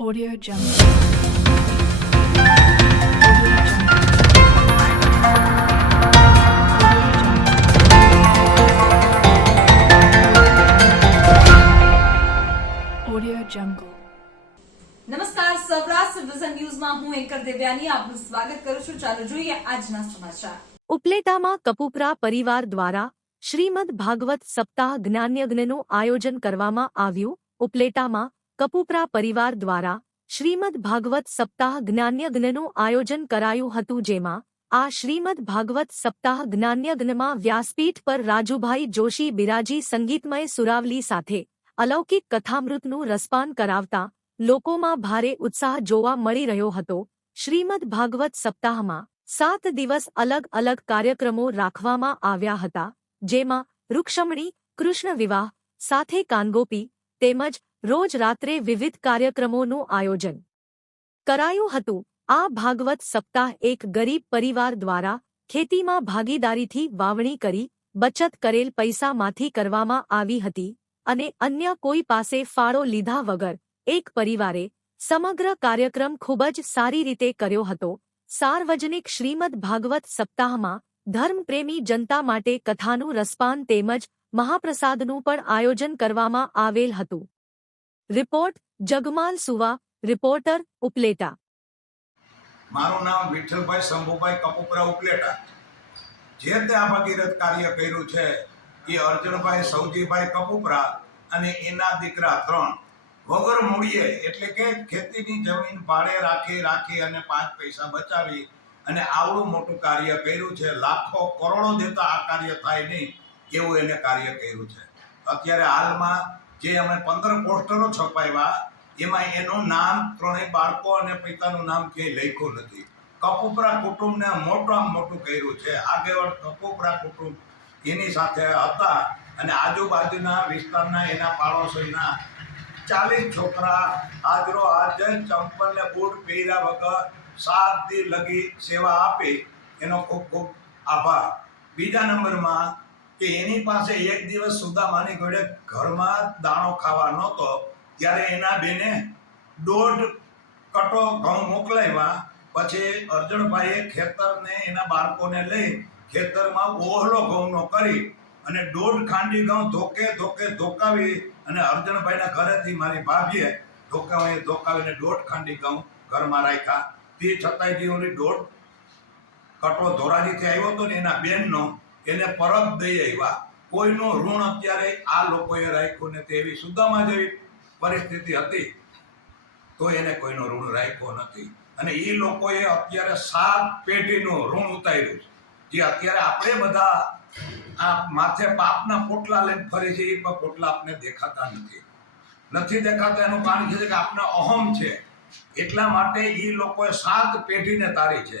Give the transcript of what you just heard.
Audio Jungle. Audio Jungle. નમસ્કાર Saurashtra vision ન્યૂઝમાં હું એન્કર દેવ્યાની. આપનું સ્વાગત કરું છું. ચાલો જોઈએ આજના સમાચાર. ઉપલેટામાં કપૂપરા પરિવાર દ્વારા શ્રીમદ ભાગવત સપ્તાહ જ્ઞાનયજ્ઞનું આયોજન કરવામાં આવ્યું. ઉપલેટામાં કપુપરા પરિવાર દ્વારા શ્રીમદ ભાગવત સપ્તાહ જ્ઞાનયજ્ઞનું આયોજન કરાયું હતું, જેમાં આ શ્રીમદ ભાગવત સપ્તાહ જ્ઞાનયજ્ઞમાં વ્યાસપીઠ પર રાજુભાઈ જોશી બિરાજી સંગીતમય સુરાવલી સાથે અલૌકિક કથામૃતનું રસપાન કરાવતા લોકોમાં ભારે ઉત્સાહ જોવા મળી રહ્યો હતો. શ્રીમદ ભાગવત સપ્તાહમાં સાત દિવસ અલગ અલગ કાર્યક્રમો રાખવામાં આવ્યા હતા, જેમાં રૂક્ષમણી, કૃષ્ણ વિવાહ, સાથે કાનગોપી તેમજ રોજ રાત્રે વિવિધ કાર્યક્રમોનું આયોજન. કરાયું હતું. આ ભાગવત સપ્તાહ એક ગરીબ પરિવાર દ્વારા ખેતીમાં ભાગીદારીથી વાવણી કરી બચત કરેલ પૈસામાંથી કરવામાં આવી હતી અને અન્ય કોઈ પાસે ફાળો લીધા વગર એક પરિવારે સમગ્ર કાર્યક્રમ ખૂબ જ સારી રીતે કર્યો હતો. સાર્વજનિક શ્રીમદ ભાગવત સપ્તાહમાં ધર્મપ્રેમી જનતા માટે કથાનું રસપાન તેમજ મહાપ્રસાદનું પણ આયોજન કરવામાં આવેલ હતું. રિપોર્ટ જગમાલ સુવા, રિપોર્ટર ઉપલેટા. મારું નામ વિઠ્ઠલભાઈ શંભુભાઈ કપુપરા ઉપલેટા. જે તે આ ભગીરથ કાર્ય કર્યું છે, એ અર્જુનભાઈ સૌજીભાઈ કપુપરા અને એના દીકરા ત્રણ. વગર મૂડીએ એટલે કે ખેતીની જમીન ભાડે રાખી રાખી અને પાંચ પૈસા બચાવી અને આવડું મોટું કાર્ય કર્યું છે, લાખો કરોડો દેતા આ કાર્ય થાય નહીં, એવું એને કાર્ય કર્યું છે. અત્યારે હાલમાં જે અમે પંદર પોસ્ટરો છપાવ્યા, એમાં એનું નામ ત્રણેય બાળકો અને પિતાનું નામ ક્યાંય લખ્યું નથી. કપૂપરા કુટુંબને મોટામાં મોટું કર્યું છે. આગેવાળ કપૂપરા કુટુંબ એની સાથે હતા અને આજુબાજુના વિસ્તારના એના પાડોશીના ચાલીસ છોકરા આજરો આજે ચંપલ ને બૂટ પહેર્યા વગર સાત દી લગી સેવા આપી. એનો ખૂબ ખૂબ આભાર. બીજા નંબરમાં કે એની પાસે એક દિવસ સુદામાની ઘોડે ઘરમાં દાણો ખાવા નહોતો, ત્યારે એના બેને દોઢ કટો ઘઉં મોકલાવ્યા. પછી અર્જુનભાઈએ ખેતરને એના બાળકોને લઈ ખેતરમાં ઓહલો ઘઉંનો કરી અને દોઢ ખાંડી ઘઉં ધોકે ધોકે ધોકાવી અને અર્જુનભાઈના ઘરેથી મારી ભાભીએ ધોકાવી ધોકાવીને દોઢ ખાંડી ઘઉં ઘરમાં રાખ્યા. તે છતાંય જે દોઢ કટો ધોરાજીથી આવ્યો હતો ને એના બેનનો એને પરત દઈ આવ્યા. કોઈનું ઋણ અત્યારે આ લોકોએ રાખ્યું નથી એવી સુદામા જેવી પરિસ્થિતિ હતી, તો એને કોઈનો ઋણ રાખ્યો નથી. અને એ લોકોએ અત્યારે સાત પેઢીનું ઋણ ઉતાર્યું છે. જે અત્યારે આપણે બધા આ માથે પાપના પોટલા લઈને ફરી છે, એ પોટલા આપણે દેખાતા નથી. નથી દેખાતા એનું કારણ છે કે આપણે અહમ છે. એટલા માટે એ લોકોએ સાત પેઢીને તારી છે.